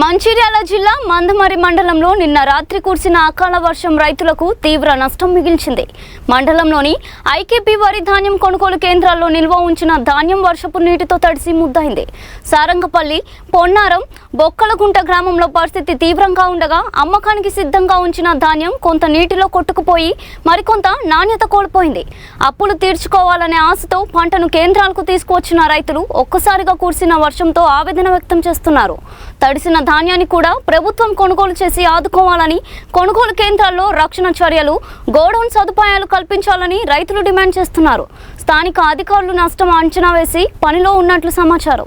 మంచిర్యాల జిల్లా మందమరి మండలంలో నిన్న రాత్రి కురిసిన అకాల వర్షం రైతులకు తీవ్ర నష్టం మిగిల్చింది. మండలంలోని ఐకేపీ వరి ధాన్యం కొనుగోలు కేంద్రాల్లో నిల్వ ఉంచిన ధాన్యం వర్షపు నీటితో తడిసి ముద్దయింది. సారంగపల్లి, పొన్నారం, బొక్కలగుంట గ్రామంలో పరిస్థితి తీవ్రంగా ఉండగా అమ్మకానికి సిద్ధంగా ఉంచిన ధాన్యం కొంత నీటిలో కొట్టుకుపోయి మరికొంత నాణ్యత కోల్పోయింది. అప్పులు తీర్చుకోవాలనే ఆశతో పంటను కేంద్రాలకు తీసుకువచ్చిన రైతులు ఒక్కసారిగా కురిసిన వర్షంతో ఆవేదన వ్యక్తం చేస్తున్నారు. తడిసిన ధాన్యాన్ని కూడా ప్రభుత్వం కొనుగోలు చేసి ఆదుకోవాలని, కొనుగోలు కేంద్రాల్లో రక్షణ చర్యలు, గోడౌన్ సదుపాయాలు కల్పించాలని రైతులు డిమాండ్ చేస్తున్నారు. స్థానిక అధికారులు నష్టం అంచనా వేసి పనిలో ఉన్నట్లు సమాచారం.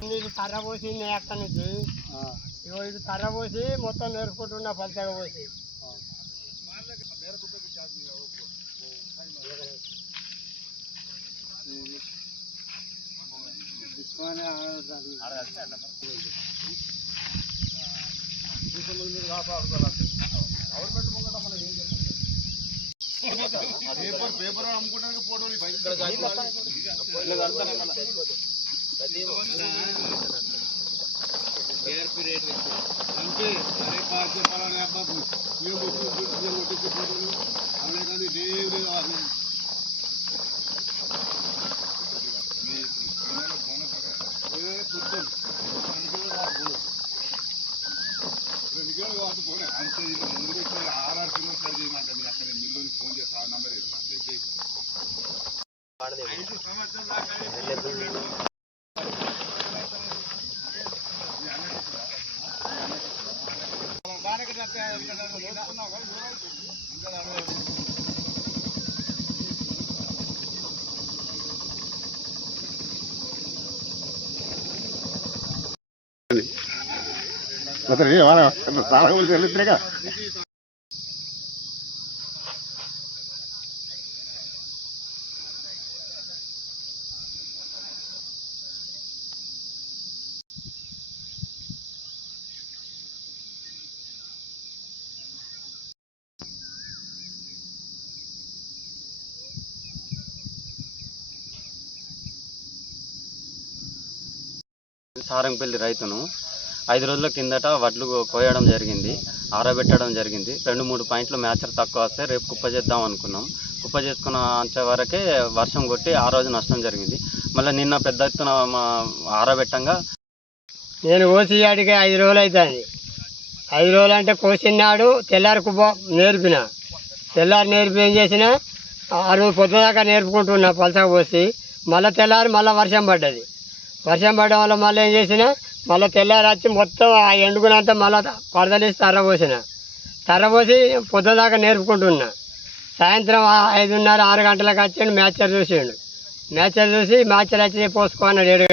పేపర్ అమ్ముకోవడానికి ఫోటోలు ముందు పెట్టిన 6 కిలో సరి చేయమంటే మీరు అక్కడ మిల్లు ఫోన్ చేస్తా నంబర్ 5 సంవత్సరం చాలా తెలుస్తున్నాయిగా. సారంగపల్లి రైతును 5 రోజుల కిందట వడ్లు కోయడం జరిగింది, ఆరబెట్టడం జరిగింది. 2-3 పాయింట్లు మ్యాచర్ తక్కువ వస్తే రేపు కుప్ప చేద్దాం అనుకున్నాం. కుప్ప చేసుకున్న అంచే వరకే వర్షం కొట్టి ఆ రోజు నష్టం జరిగింది. మళ్ళీ నిన్న పెద్ద ఎత్తున ఆరబెట్టంగా నేను కోసియాడికి 5 రోజులు అవుతుంది. 5 రోజులు అంటే కోసినాడు తెల్లారి కుప్ప నేర్పిన, తెల్లారి నేర్పి ఏం చేసిన ఆ రోజు పొద్దుదాకా నేర్పుకుంటున్నా పలసగా పోసి, మళ్ళీ తెల్లారి మళ్ళీ వర్షం పడ్డది. వర్షం పడడం వల్ల మళ్ళీ ఏం చేసిన, మళ్ళీ తెల్లారి వచ్చి మొత్తం ఆ ఎండుకునంతా మళ్ళీ పరదలేసి తర్రపోసి పొద్దుదాకా నేర్పుకుంటున్నా. సాయంత్రం 5:30-6 గంటలకు వచ్చాడు మ్యాచర్ చూసి మ్యాచర్ వచ్చి పోసుకో అన్నాడు.